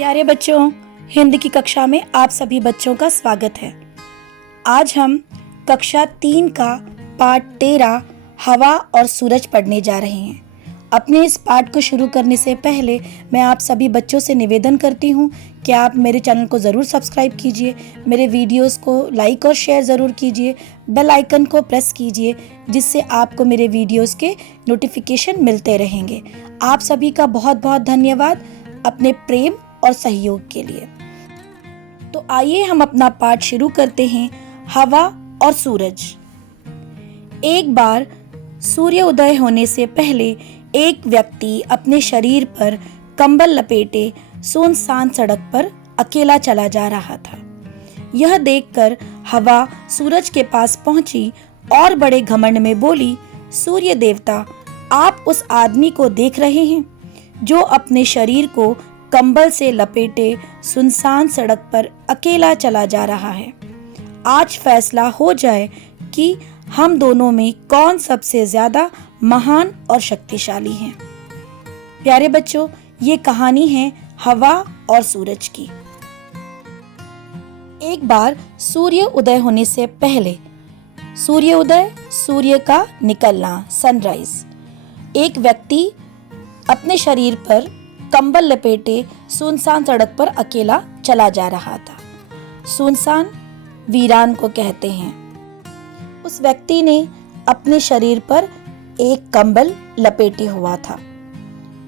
प्यारे बच्चों, हिंदी की कक्षा में आप सभी बच्चों का स्वागत है। आज हम कक्षा 3 का पाठ 13 हवा और सूरज पढ़ने जा रहे हैं। अपने इस पाठ को शुरू करने से पहले मैं आप सभी बच्चों से निवेदन करती हूँ कि आप मेरे चैनल को ज़रूर सब्सक्राइब कीजिए, मेरे वीडियोस को लाइक और शेयर ज़रूर कीजिए, बेल आइकन को प्रेस कीजिए जिससे आपको मेरे वीडियोस के नोटिफिकेशन मिलते रहेंगे। आप सभी का बहुत बहुत धन्यवाद अपने प्रेम और सहयोग के लिए। तो आइए हम अपना पाठ शुरू करते हैं। हवा और सूरज। एक बार सूर्य उदय होने से पहले एक व्यक्ति अपने शरीर पर कंबल लपेटे सुनसान सड़क पर अकेला चला जा रहा था। यह देखकर हवा सूरज के पास पहुंची और बड़े घमंड में बोली, सूर्य देवता, आप उस आदमी को देख रहे हैं जो अपने शरीर को कंबल से लपेटे सुनसान सड़क पर अकेला चला जा रहा है। आज फैसला हो जाए कि हम दोनों में कौन सबसे ज्यादा महान और शक्तिशाली है। प्यारे बच्चों, ये कहानी है हवा और सूरज की। एक बार सूर्य उदय होने से पहले, सूर्य उदय सूर्य का निकलना, सनराइज, एक व्यक्ति अपने शरीर पर कंबल लपेटे सुनसान सड़क पर अकेला चला जा रहा था। सुनसान वीरान को कहते हैं। उस व्यक्ति ने अपने शरीर पर एक कंबल लपेटे हुआ था,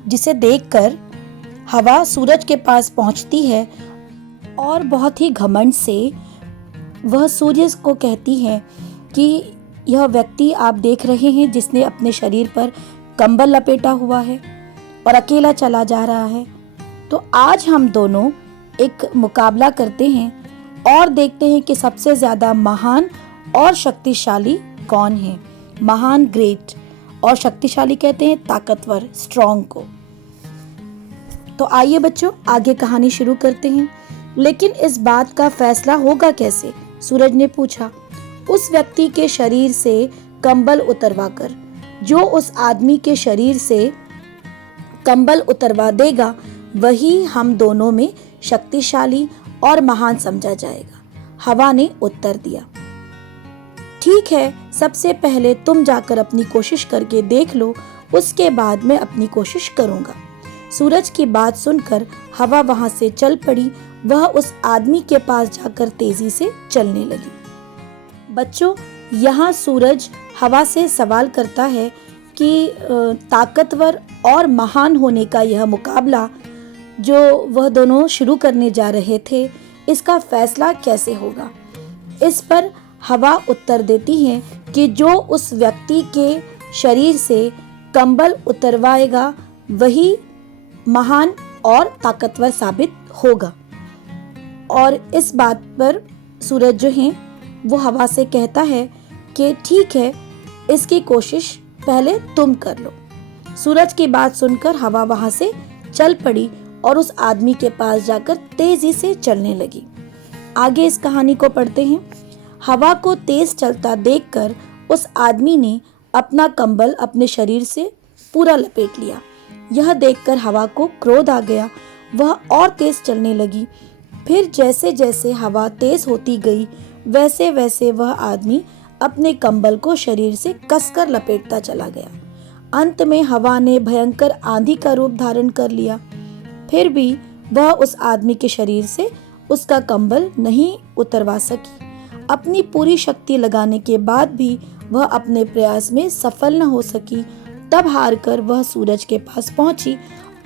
जिसे देखकर हवा सूरज के पास पहुंचती है और बहुत ही घमंड से वह सूर्य को कहती है कि यह व्यक्ति आप देख रहे हैं जिसने अपने शरीर पर कंबल लपेटा हुआ है और अकेला चला जा रहा है। तो आज हम दोनों एक मुकाबला करते हैं और देखते हैं कि सबसे ज्यादा महान और शक्तिशाली कौन है। महान ग्रेट और शक्तिशाली कहते हैं ताकतवर, स्ट्रॉन्ग को। तो आइए बच्चों, आगे कहानी शुरू करते हैं। लेकिन इस बात का फैसला होगा कैसे? सूरज ने पूछा। उस व्यक्ति के शरीर से कंबल उतरवाकर, जो उस आदमी के शरीर से कंबल उतरवा देगा वही हम दोनों में शक्तिशाली और महान समझा जाएगा। हवा ने उत्तर दिया, ठीक है, सबसे पहले तुम जाकर अपनी कोशिश करके देख लो, उसके बाद मैं अपनी कोशिश करूंगा। सूरज की बात सुनकर हवा वहां से चल पड़ी। वह उस आदमी के पास जाकर तेजी से चलने लगी। बच्चों, यहाँ सूरज हवा से सवाल करता है कि ताकतवर और महान होने का यह मुकाबला जो वह दोनों शुरू करने जा रहे थे, इसका फैसला कैसे होगा? इस पर हवा उत्तर देती है कि जो उस व्यक्ति के शरीर से कंबल उतरवाएगा वही महान और ताकतवर साबित होगा। और इस बात पर सूरज जो है वो हवा से कहता है कि ठीक है, इसकी कोशिश पहले तुम कर लो। सूरज की बात सुनकर हवा वहां से चल पड़ी और उस आदमी के पास जाकर तेजी से चलने लगी। आगे इस कहानी को पढ़ते हैं। हवा को तेज चलता देखकर उस आदमी ने अपना कंबल अपने शरीर से पूरा लपेट लिया। यह देखकर हवा को क्रोध आ गया। वह और तेज चलने लगी। फिर जैसे जैसे हवा तेज होती गई वैसे वैसे वह आदमी अपने कंबल को शरीर से कसकर लपेटता चला गया। अंत में हवा ने भयंकर आंधी का रूप धारण कर लिया। फिर भी वह उस आदमी के शरीर से उसका कंबल नहीं उतरवा सकी। अपनी पूरी शक्ति लगाने के बाद भी वह अपने प्रयास में सफल न हो सकी। तब हारकर वह सूरज के पास पहुंची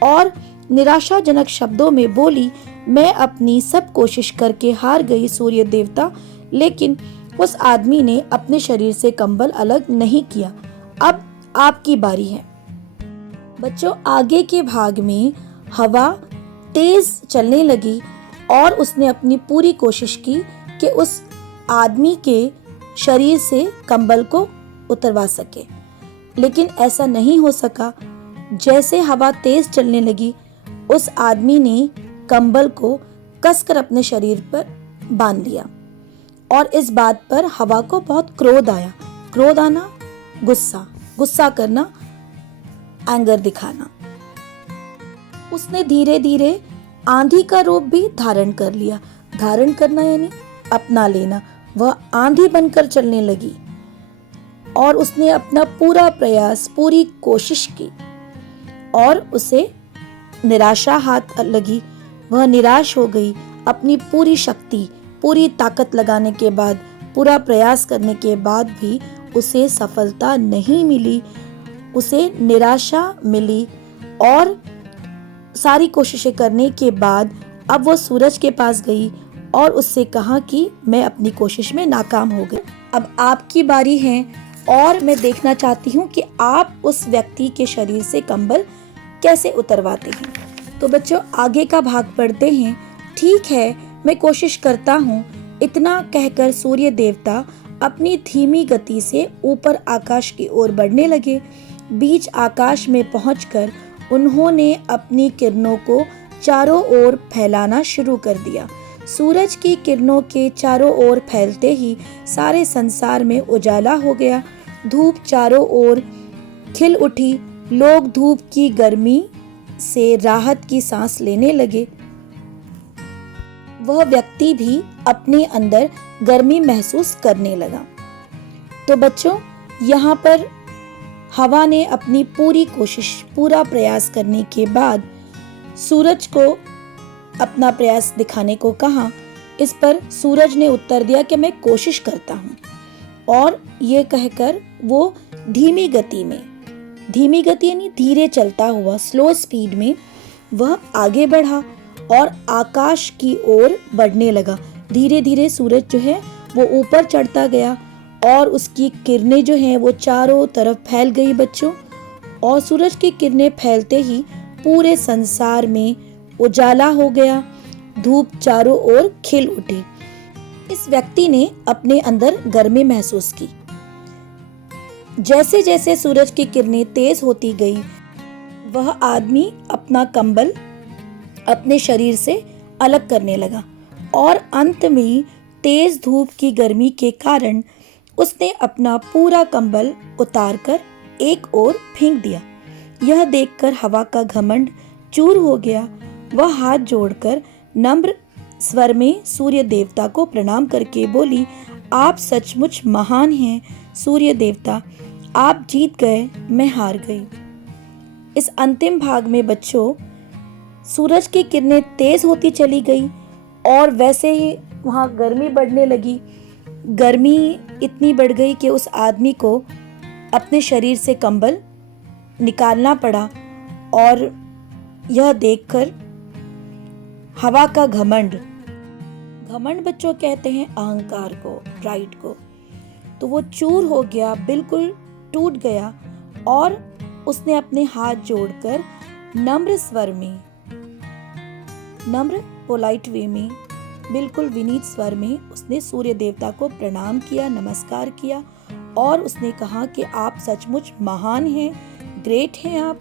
और निराशाजनक शब्दों में बोली, मैं अपनी सब कोशिश करके हार गई सूर्य देवता, लेकिन उस आदमी ने अपने शरीर से कंबल अलग नहीं किया। अब आपकी बारी है। बच्चों, आगे के भाग में हवा तेज चलने लगी और उसने अपनी पूरी कोशिश की कि उस आदमी के शरीर से कंबल को उतरवा सके, लेकिन ऐसा नहीं हो सका। जैसे हवा तेज चलने लगी, उस आदमी ने कंबल को कसकर अपने शरीर पर बांध लिया और इस बात पर हवा को बहुत क्रोध आया। क्रोध आना, गुस्सा करना, एंगर दिखाना। उसने धीरे धीरे आंधी का रूप भी धारण कर लिया। धारण करना यानी अपना लेना। वह आंधी बनकर चलने लगी और उसने अपना पूरा प्रयास, पूरी कोशिश की और उसे निराशा हाथ लगी। वह निराश हो गई। अपनी पूरी शक्ति, पूरी ताकत लगाने के बाद, पूरा प्रयास करने के बाद भी उसे सफलता नहीं मिली। उसे निराशा मिली और सारी कोशिशें करने के बाद अब वो सूरज के पास गई और उससे कहा कि मैं अपनी कोशिश में नाकाम हो गई। अब आपकी बारी है और मैं देखना चाहती हूँ कि आप उस व्यक्ति के शरीर से कंबल कैसे उतरवाते हैं। तो बच्चों आगे का भाग पढ़ते हैं। ठीक है, मैं कोशिश करता हूँ। इतना कहकर सूर्य देवता अपनी धीमी गति से ऊपर आकाश की ओर बढ़ने लगे। बीच आकाश में पहुंचकर उन्होंने अपनी किरणों को चारों ओर फैलाना शुरू कर दिया। सूरज की किरणों के चारों ओर फैलते ही सारे संसार में उजाला हो गया। धूप चारों ओर खिल उठी। लोग धूप की गर्मी से राहत की सांस लेने लगे। वह व्यक्ति भी अपने अंदर गर्मी महसूस करने लगा। तो बच्चों यहाँ पर हवा ने अपनी पूरी कोशिश, पूरा प्रयास करने के बाद सूरज को अपना प्रयास दिखाने को कहा। इस पर सूरज ने उत्तर दिया कि मैं कोशिश करता हूँ। और ये कहकर वो धीमी गति यानी धीरे चलता हुआ, स्लो स्पीड में वह आगे बढ़ा और आकाश की ओर बढ़ने लगा। धीरे धीरे सूरज जो है वो ऊपर चढ़ता गया और उसकी किरणें जो हैं वो चारों तरफ फैल गई बच्चों। और सूरज की किरणें फैलते ही पूरे संसार में उजाला हो गया। धूप चारों ओर खिल उठी। इस व्यक्ति ने अपने अंदर गर्मी महसूस की। जैसे जैसे सूरज की किरणें तेज होती गई, वह आदमी अपना कंबल अपने शरीर से अलग करने लगा और अंत में तेज धूप की गर्मी के कारण उसने अपना पूरा कंबल उतारकर एक ओर फेंक दिया। यह देखकर हवा का घमंड चूर हो गया। वह हाथ जोड़कर नम्र स्वर में सूर्य देवता को प्रणाम करके बोली, आप सचमुच महान हैं सूर्य देवता, आप जीत गए, मैं हार गई। इस अंतिम भाग में बच्चों सूरज की किरणें तेज होती चली गई और वैसे ही वहाँ गर्मी बढ़ने लगी। गर्मी इतनी बढ़ गई कि उस आदमी को अपने शरीर से कंबल निकालना पड़ा। और यह देखकर हवा का घमंड बच्चों कहते हैं अहंकार को, प्राइड को, तो वो चूर हो गया, बिल्कुल टूट गया। और उसने अपने हाथ जोड़कर नम्र स्वर में, नम्र पोलाइट वे में, बिल्कुल विनीत स्वर में उसने सूर्य देवता को प्रणाम किया, नमस्कार किया और उसने कहा कि आप सचमुच महान हैं, ग्रेट हैं आप,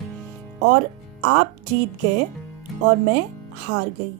और आप जीत गए और मैं हार गई।